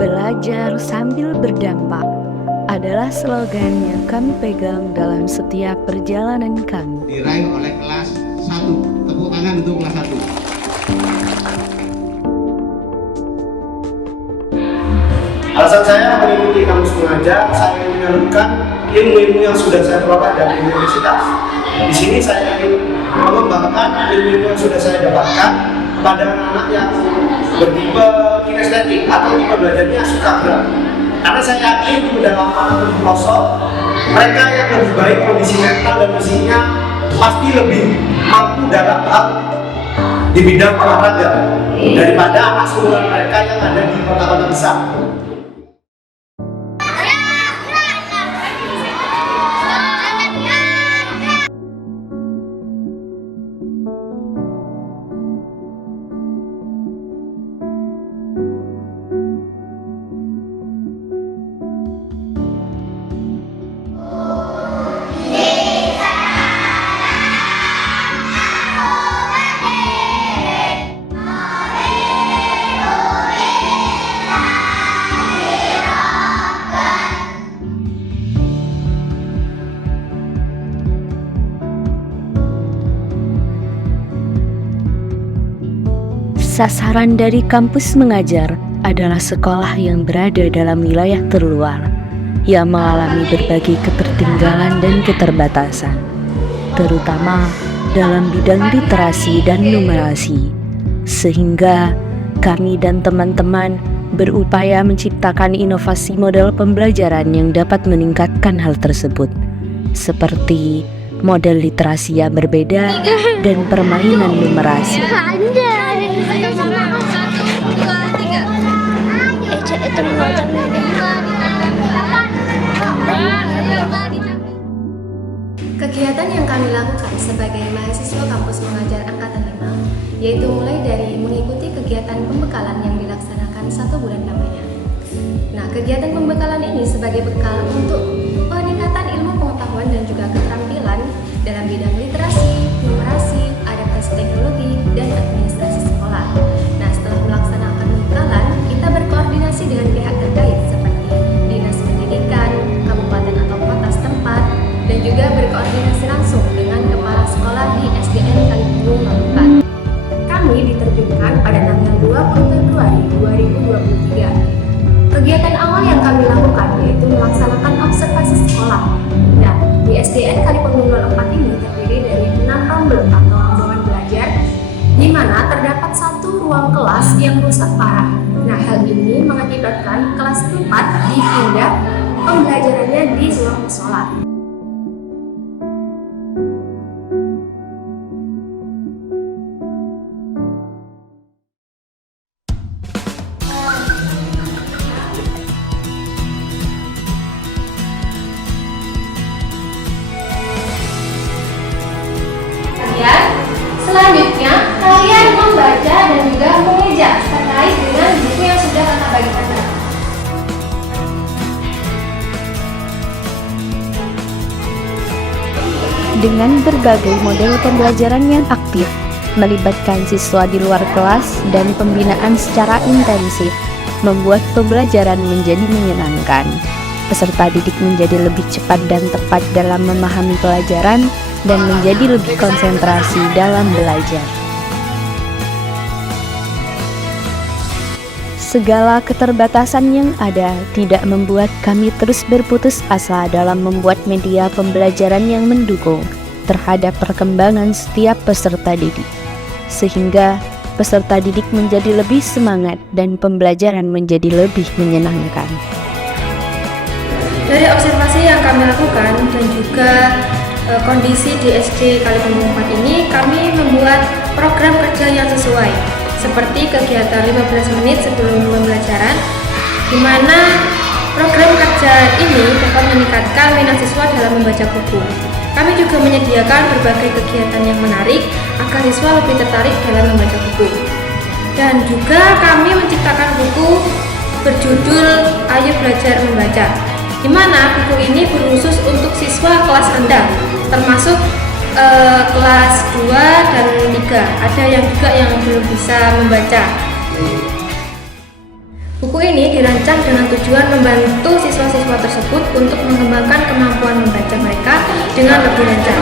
Belajar sambil berdampak adalah slogan yang kami pegang dalam setiap perjalanan kami. Diraih oleh kelas 1. Tepuk tangan untuk kelas 1. Alasan saya mengikuti kampus mengajar, saya menyalurkan ilmu-ilmu yang sudah saya peroleh dari universitas. Di sini saya ingin mengembangkan ilmu-ilmu yang sudah saya dapatkan pada anak-anak yang bertipe kinestetik atau tipe belajarnya suka gerak. Karena saya yakin di pedalaman pelosok, mereka yang lebih baik kondisi mental dan fisiknya pasti lebih mampu dalam hal di bidang olahraga daripada anak seumuran mereka yang ada di kota-kota besar. Sasaran dari kampus mengajar adalah sekolah yang berada dalam wilayah terluar, yang mengalami berbagai ketertinggalan dan keterbatasan, terutama dalam bidang literasi dan numerasi. Sehingga kami dan teman-teman berupaya menciptakan inovasi model pembelajaran yang dapat meningkatkan hal tersebut, seperti model literasi yang berbeda dan permainan numerasi. Kegiatan yang kami lakukan sebagai mahasiswa kampus mengajar angkatan 5 yaitu mulai dari mengikuti kegiatan pembekalan yang dilaksanakan 1 bulan lamanya. Nah, kegiatan pembekalan ini sebagai bekal untuk peningkatan ilmu pengetahuan dan juga keterampilan dalam bidang literasi, numerasi, adaptasi teknologi, dan administrasi sekolah. Nah, setelah melaksanakan pembekalan, kita berkoordinasi dengan pihak terkait seperti Dinas Pendidikan, kabupaten atau kota setempat, dan juga berkoordinasi langsung dengan kepala sekolah di SDN Kalibung Malukan. Kami diterjunkan pada tanggal 20 Februari 2023. Kegiatan awal yang kami lakukan yaitu melaksanakan observasi sekolah. Nah, di SDN Kalibung 04 ini terdiri dari 6 rombel atau rombongan belajar, di mana terdapat 1 ruang kelas yang rusak parah. Nah, hal ini mengakibatkan kelas 4 dipindah pembelajarannya di ruang musola. Selanjutnya, kalian membaca dan juga mengejar terkait dengan buku yang sudah kakak bagikan. Dengan berbagai model pembelajaran yang aktif, melibatkan siswa di luar kelas dan pembinaan secara intensif, membuat pembelajaran menjadi menyenangkan. Peserta didik menjadi lebih cepat dan tepat dalam memahami pelajaran dan menjadi lebih konsentrasi dalam belajar. Segala keterbatasan yang ada tidak membuat kami terus berputus asa dalam membuat media pembelajaran yang mendukung terhadap perkembangan setiap peserta didik, sehingga peserta didik menjadi lebih semangat dan pembelajaran menjadi lebih menyenangkan. Dari observasi yang kami lakukan dan juga kondisi di SD Kalibung 4 ini, kami membuat program kerja yang sesuai, seperti kegiatan 15 menit sebelum pembelajaran, di mana program kerja ini dapat meningkatkan minat siswa dalam membaca buku. Kami juga menyediakan berbagai kegiatan yang menarik agar siswa lebih tertarik dalam membaca buku. Dan juga kami menciptakan buku berjudul Ayo Belajar Membaca, di mana buku ini berkhusus untuk siswa kelas rendah, termasuk kelas 2 dan 3. Ada yang juga yang belum bisa membaca. Buku ini dirancang dengan tujuan membantu siswa-siswa tersebut untuk mengembangkan kemampuan membaca mereka dengan lebih lancar.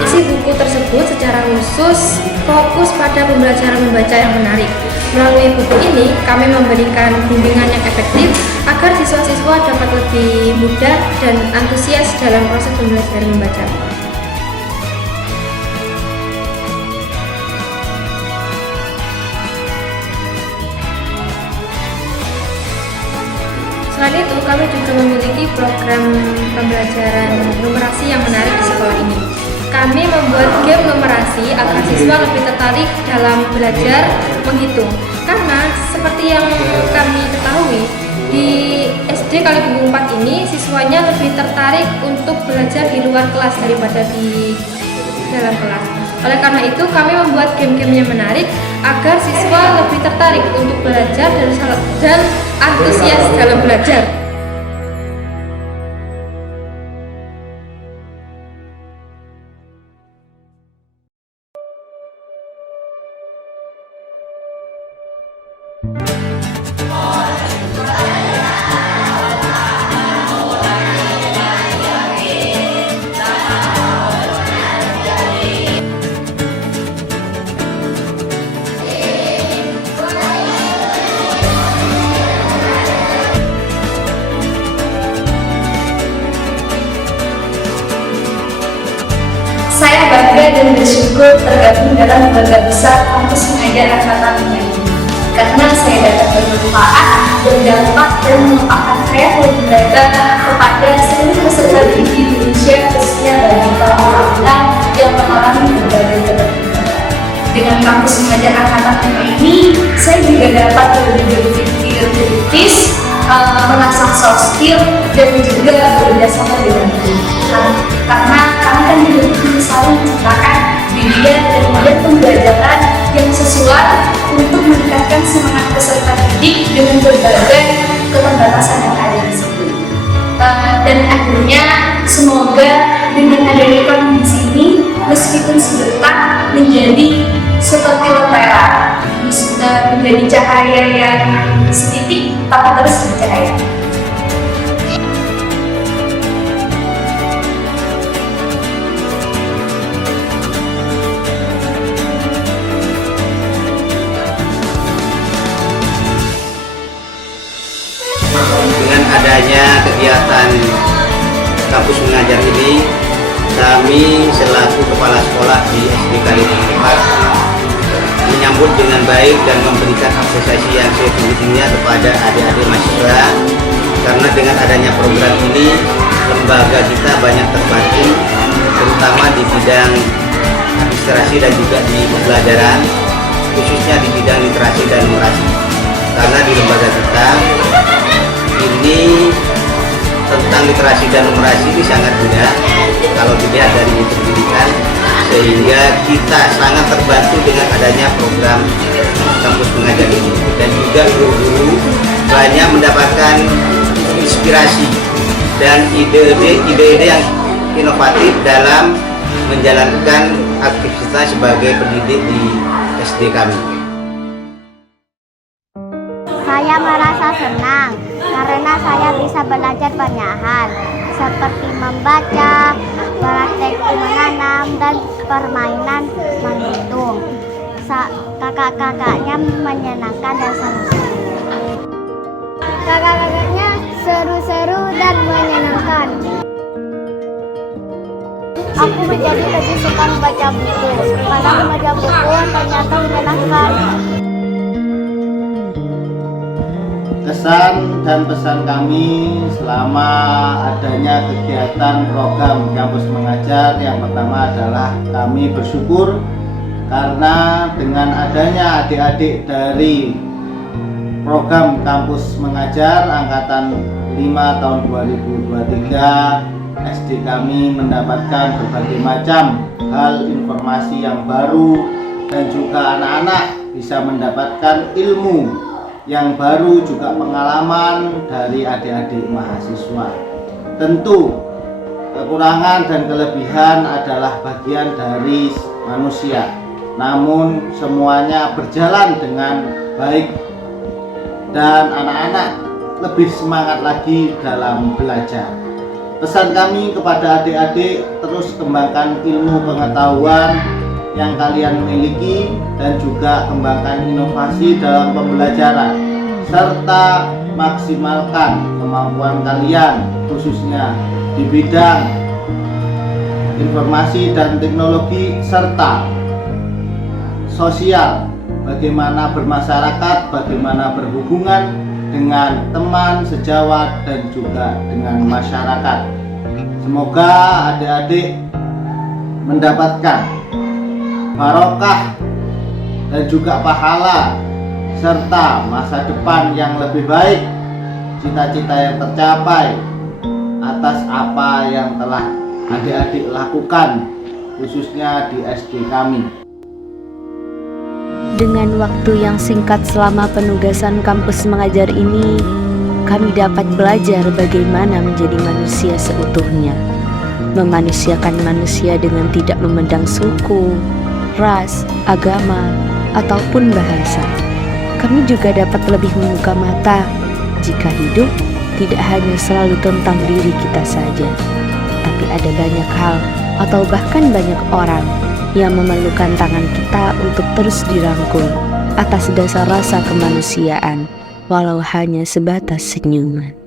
Isi buku tersebut secara khusus fokus pada pembelajaran membaca yang menarik. Melalui buku ini, kami memberikan bimbingan yang efektif agar siswa-siswa dapat lebih mudah dan antusias dalam proses pembelajaran membaca. Selain itu, kami juga memiliki program pembelajaran numerasi yang menarik di sekolah ini. Kami membuat game numerasi agar siswa lebih tertarik dalam belajar menghitung. Karena seperti yang kami ketahui, di SD Kalibungkung 4 ini siswanya lebih tertarik untuk belajar di luar kelas daripada di dalam kelas. Oleh karena itu, kami membuat game-game yang menarik agar siswa lebih tertarik untuk belajar dan antusias dalam belajar. Saya bangga dan bersyukur tergabung dalam keluarga besar Kampus Mengajar Angkatan 5 ini, karena saya dapat bermanfaat, berdampak dan memanfaatkan saya lebih beragam kepada seluruh peserta didik di Indonesia, khususnya bagi kaum wanita yang mengalami berbagai ketertinggalan. Dengan Kampus Mengajar Angkatan 5 ini, saya juga dapat lebih berpikir kritis, mengasah soft skill dan juga bekerjasama dengan tim. Karena kami kan juga selalu menciptakan media dan model pembelajaran yang sesuai untuk meningkatkan semangat peserta didik dengan berbagai keterbatasan yang ada di situ. Dan akhirnya semoga dengan adanya kami di sini, meskipun sebentar menjadi seperti lentera, menjadi cahaya yang setitik tapi terus bercahaya. Dengan adanya kegiatan Kampus Mengajar ini, kami selaku kepala sekolah di SD Kalibungkung 4 menyambut dengan baik dan memberikan apresiasi yang setinggi-tingginya kepada adik-adik mahasiswa, karena dengan adanya program ini lembaga kita banyak terbantu, terutama di bidang administrasi dan juga di pembelajaran, khususnya di bidang literasi dan numerasi. Karena di lembaga kita ini tentang literasi dan numerasi ini sangat mudah kalau dilihat dari pendidikan, sehingga kita sangat terbantu dengan adanya program Kampus Mengajar ini, dan juga guru-guru banyak mendapatkan inspirasi dan ide-ide yang inovatif dalam menjalankan aktivitas sebagai pendidik di SD kami. Saya merasa senang karena saya bisa belajar banyak hal seperti membaca, praktek menanam, dan permainan menghitung. Kakak-kakaknya menyenangkan dan seru-seru. Kakak-kakaknya seru-seru dan menyenangkan. Aku menjadi lebih suka membaca buku karena membaca buku ternyata menyenangkan. Kesan dan pesan kami selama adanya kegiatan program Kampus Mengajar, yang pertama adalah kami bersyukur karena dengan adanya adik-adik dari program Kampus Mengajar Angkatan 5 tahun 2023, SD kami mendapatkan berbagai macam hal informasi yang baru, dan juga anak-anak bisa mendapatkan ilmu yang baru, juga pengalaman dari adik-adik mahasiswa. Tentu kekurangan dan kelebihan adalah bagian dari manusia, namun semuanya berjalan dengan baik dan anak-anak lebih semangat lagi dalam belajar. Pesan kami kepada adik-adik, terus kembangkan ilmu pengetahuan yang kalian miliki dan juga kembangkan inovasi dalam pembelajaran, serta maksimalkan kemampuan kalian khususnya di bidang informasi dan teknologi serta sosial, bagaimana bermasyarakat, bagaimana berhubungan dengan teman sejawat dan juga dengan masyarakat. Semoga adik-adik mendapatkan barokah dan juga pahala serta masa depan yang lebih baik, cita-cita yang tercapai atas apa yang telah adik-adik lakukan khususnya di SD kami. Dengan waktu yang singkat selama penugasan kampus mengajar ini, kami dapat belajar bagaimana menjadi manusia seutuhnya, memanusiakan manusia dengan tidak memandang suku, ras, agama, ataupun bahasa. Kami juga dapat lebih membuka mata jika hidup tidak hanya selalu tentang diri kita saja, tapi ada banyak hal atau bahkan banyak orang yang memerlukan tangan kita untuk terus dirangkul atas dasar rasa kemanusiaan, walau hanya sebatas senyuman.